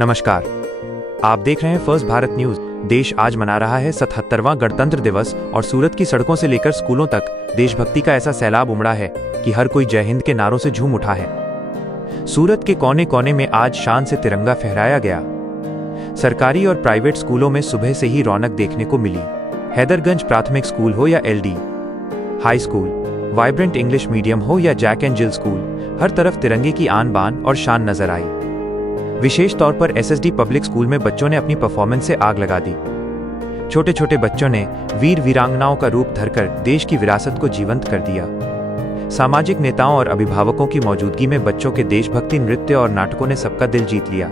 नमस्कार, आप देख रहे हैं फर्स्ट भारत न्यूज। देश आज मना रहा है 77वां गणतंत्र दिवस और सूरत की सड़कों से लेकर स्कूलों तक देशभक्ति का ऐसा सैलाब उमड़ा है कि हर कोई जय हिंद के नारों से झूम उठा है। सूरत के कोने कोने में आज शान से तिरंगा फहराया गया। सरकारी और प्राइवेट स्कूलों में सुबह से ही रौनक देखने को मिली। हैदरगंज प्राथमिक स्कूल हो या LD high school, vibrant English medium हो या जैक एंड जिल स्कूल, हर तरफ तिरंगे की आन बान और शान नजर आई। विशेष तौर पर SSD पब्लिक स्कूल में बच्चों ने अपनी परफॉर्मेंस से आग लगा दी। छोटे छोटे बच्चों ने वीर वीरांगनाओं का रूप धरकर देश की विरासत को जीवंत कर दिया। सामाजिक नेताओं और अभिभावकों की मौजूदगी में बच्चों के देशभक्ति नृत्य और नाटकों ने सबका दिल जीत लिया।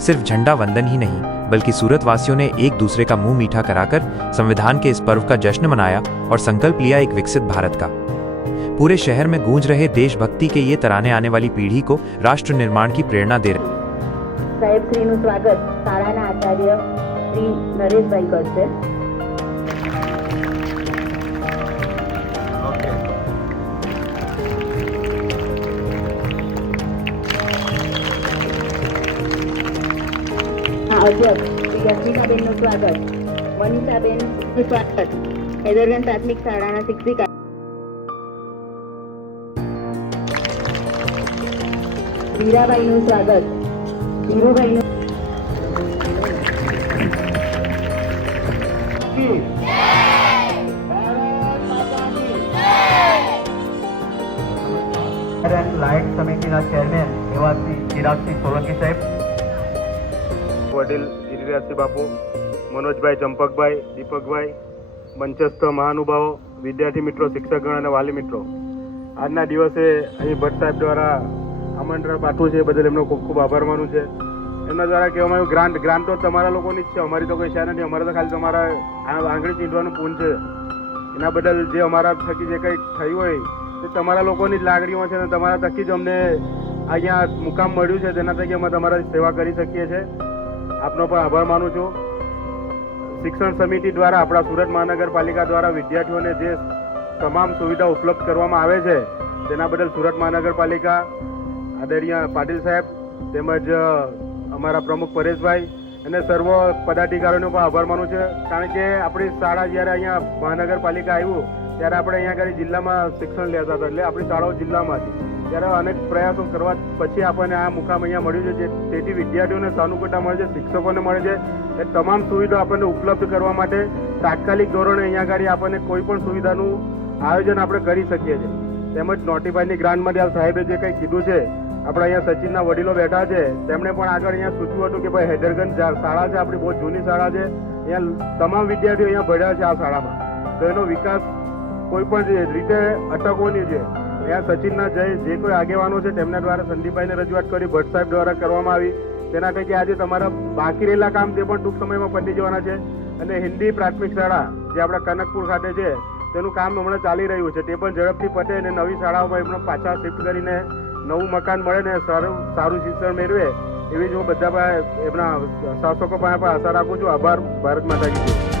सिर्फ झंडा वंदन ही नहीं, बल्कि सूरत वासियों ने एक दूसरे का मुंह मीठा कराकर संविधान के इस पर्व का जश्न मनाया और संकल्प लिया एक विकसित भारत का। पूरे शहर में गूंज रहे देशभक्ति के ये तराने आने वाली पीढ़ी को राष्ट्र निर्माण की प्रेरणा दे रहे। साहेब श्रीનું સ્વાગત શાળાના આચાર્ય શ્રી નરેશભાઈ કરશે। અધ્યક્ષ શ્રી અસ્મિતાબેનનું સ્વાગત, મનીષાબેનનું સ્વાગત, हैदरगंज प्राथमिक શાળાના શિક્ષિકા વીરાબાઈનું સ્વાગત, ધીરુભાઈનું લાઇટ સમિતિના ચેરમેન એવા શ્રી ચિરાગસિંહ સોલંકી સાહેબ, વડીલ ગિરિરાજસિંહ બાપુ, મનોજભાઈ, ચંપકભાઈ, દીપકભાઈ, મંચસ્થ મહાનુભાવો, વિદ્યાર્થી મિત્રો, શિક્ષકગણ અને વાલી મિત્રો, આજના દિવસે અહીં ભટ્ટ સાહેબ દ્વારા આમંત્રણ પાઠવું છે એ બદલ એમનો ખૂબ ખૂબ આભાર માનું છે। એમના દ્વારા કહેવામાં આવ્યું ગ્રાન્ટ તો તમારા લોકોની જ છે, અમારી તો કોઈ છે નથી, અમારે તો ખાલી તમારા આંગળી ચીંધવાનું પૂન છે। એના બદલ જે અમારા થકી જે કંઈ થયું હોય તે તમારા લોકોની જ લાગણીઓ છે અને તમારા થકી જ અમને અહીંયા મુકામ મળ્યું છે, તેના થકી અમે તમારી સેવા કરી શકીએ છીએ। આપનો પણ આભાર માનું છું। શિક્ષણ સમિતિ દ્વારા આપણા સુરત મહાનગરપાલિકા દ્વારા વિદ્યાર્થીઓને જે તમામ સુવિધા ઉપલબ્ધ કરવામાં આવે છે તેના બદલ સુરત મહાનગરપાલિકા આદરણીય પાટીલ સાહેબ તેમજ અમારા પ્રમુખ પરેશભાઈ અને સર્વ પદાધિકારીઓનો પણ આભાર માનું છે। કારણ કે આપણી શાળા જ્યારે અહીંયા મહાનગરપાલિકા આવ્યું ત્યારે આપણે અહીંયા આગળ જિલ્લામાં શિક્ષણ લેતા હતા, એટલે આપણી શાળાઓ જિલ્લામાં હતી, ત્યારે અનેક પ્રયાસો કરવા પછી આપણને આ મુકામ અહીંયા મળ્યું છે। તેથી વિદ્યાર્થીઓને સાનુકૂળતા મળે છે, શિક્ષકોને મળે છે, એ તમામ સુવિધા આપણને ઉપલબ્ધ કરવા માટે તાત્કાલિક ધોરણે અહીંયા આગળ આપણને કોઈ પણ સુવિધાનું આયોજન આપણે કરી શકીએ છીએ। તેમજ નોટિફાઈડની ગ્રાન્ટ માટે આ સાહેબે જે કંઈ કીધું છે, આપણે અહીંયા સચિનના વડીલો બેઠા છે, તેમણે પણ આગળ અહીંયા સૂચવ્યું હતું કે ભાઈ हैदरगंज શાળા છે, આપણી બહુ જૂની શાળા છે, અહીંયા તમામ વિદ્યાર્થીઓ અહીંયા ભણ્યા છે આ શાળામાં, તો એનો વિકાસ કોઈ પણ રીતે અટકવો નહીં છે। અહીંયા સચિનના જે કોઈ આગેવાનો છે તેમના દ્વારા સંદીપભાઈને રજૂઆત કરી, ભટ્ટ સાહેબ દ્વારા કરવામાં આવી, તેના થકી આજે તમારા બાકી રહેલા કામ તે પણ ટૂંક સમયમાં પતી જવાના છે। અને હિન્દી પ્રાથમિક શાળા જે આપણા કનકપુર ખાતે છે તેનું કામ હમણાં ચાલી રહ્યું છે, તે પણ ઝડપથી પતે અને નવી શાળાઓમાં એમને પાછા શિફ્ટ કરીને નવું મકાન મળે ને સારું શિક્ષણ મેળવે એવી જ હું બધા એમના શાસકો પાસે આશા રાખું છું। આભાર। ભારત માતા કી જય।